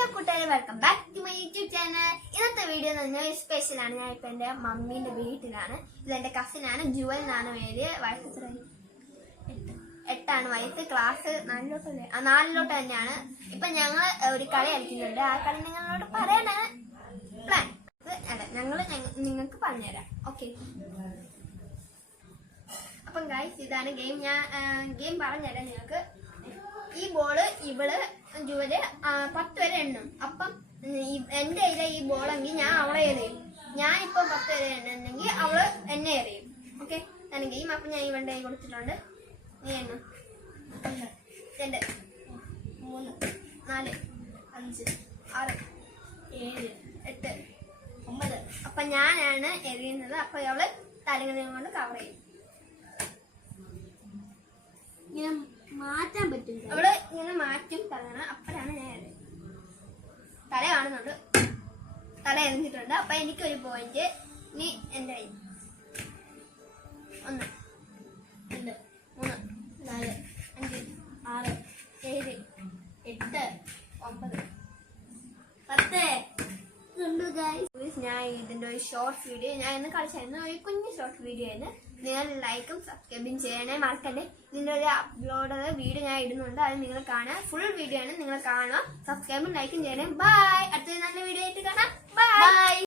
Hello കൂട്ടുകാരെ, welcome back to my YouTube channel. ഇന്നത്തെ video എന്ന് പറഞ്ഞാൽ സ്പെഷ്യലാണ്. ഞാൻ ഇപ്പൊ എന്റെ മമ്മീന്റെ വീട്ടിലാണ്. ഇതെന്റെ കസിനാണ്, ജുവൽ എന്നാണ് പേര്. വയസ്സ് 8 വയസ്സ്. ക്ലാസ് 4 തന്നെയാണ്. ഇപ്പൊ ഞങ്ങൾ ഒരു കളി കളിക്കുന്നുണ്ട്. ആ കളി നിങ്ങളോട് പറയാനാണ് പ്ലാൻ. അല്ല, നിങ്ങൾക്ക് പറഞ്ഞുതരാം. ഓക്കെ, അപ്പം ഗൈസ്, ഇതാണ് ഗെയിം. ഞാൻ ഗെയിം പറഞ്ഞുതരാം നിങ്ങൾക്ക്. ഈ ബോള് ജുവല് 10 വരെ എണ്ണും. അപ്പം എന്റെ കയ്യിലെ ഈ ബോളെങ്കിൽ ഞാൻ അവളെ എറിയും. ഞാൻ ഇപ്പൊ 10 വരെ എണ്ണുന്നെങ്കിൽ അവള് എന്നെ എറിയും. ഓക്കെ, ഞാൻ ഗെയിം. അപ്പൊ ഞാൻ ഇവന്റെ കൈ കൊടുത്തിട്ടുണ്ട്. നീ എണ്ണും. 1 2 3 4 5 6 7 8 9. അപ്പൊ ഞാനാണ് എറിയുന്നത്. അപ്പൊ അവള് തലങ്ങനെയും കൊണ്ട് കവർ ചെയ്യും. ഇങ്ങനെ മാറ്റാൻ പറ്റും. അവള് ഇങ്ങനെ മാറ്റും തലങ്ങണ. അപ്പോഴാണ് ഞാൻ എറിയുന്നത്. തല കാണുന്നുണ്ട്, തല എറിഞ്ഞിട്ടുണ്ട്. അപ്പൊ എനിക്കൊരു പോയിന്റ്. ഇനി എന്റെ കൈ 1 2 3 4 5 6 7 8 9 10. ഞാൻ ഇതിന്റെ ഒരു ഷോർട്ട് വീഡിയോ ഞാൻ ഇന്ന് കളിച്ചായിരുന്നു. ഒരു കുഞ്ഞു ഷോർട്ട് വീഡിയോ ആയിരുന്നു. നിങ്ങൾ ലൈക്കും സബ്സ്ക്രൈബും ചെയ്യണേ, മറക്കണ്ടേ. ഇതിന്റെ ഒരു അപ്ലോഡ് വീഡിയോ ഞാൻ ഇടുന്നുണ്ട്. അത് നിങ്ങൾ കാണാം. ഫുൾ വീഡിയോ ആണ്, നിങ്ങൾ കാണുക. സബ്സ്ക്രൈബും ലൈക്കും ചെയ്യണേ. ബൈ. അടുത്ത നല്ല വീഡിയോ ആയിട്ട് കാണാം. ബൈ.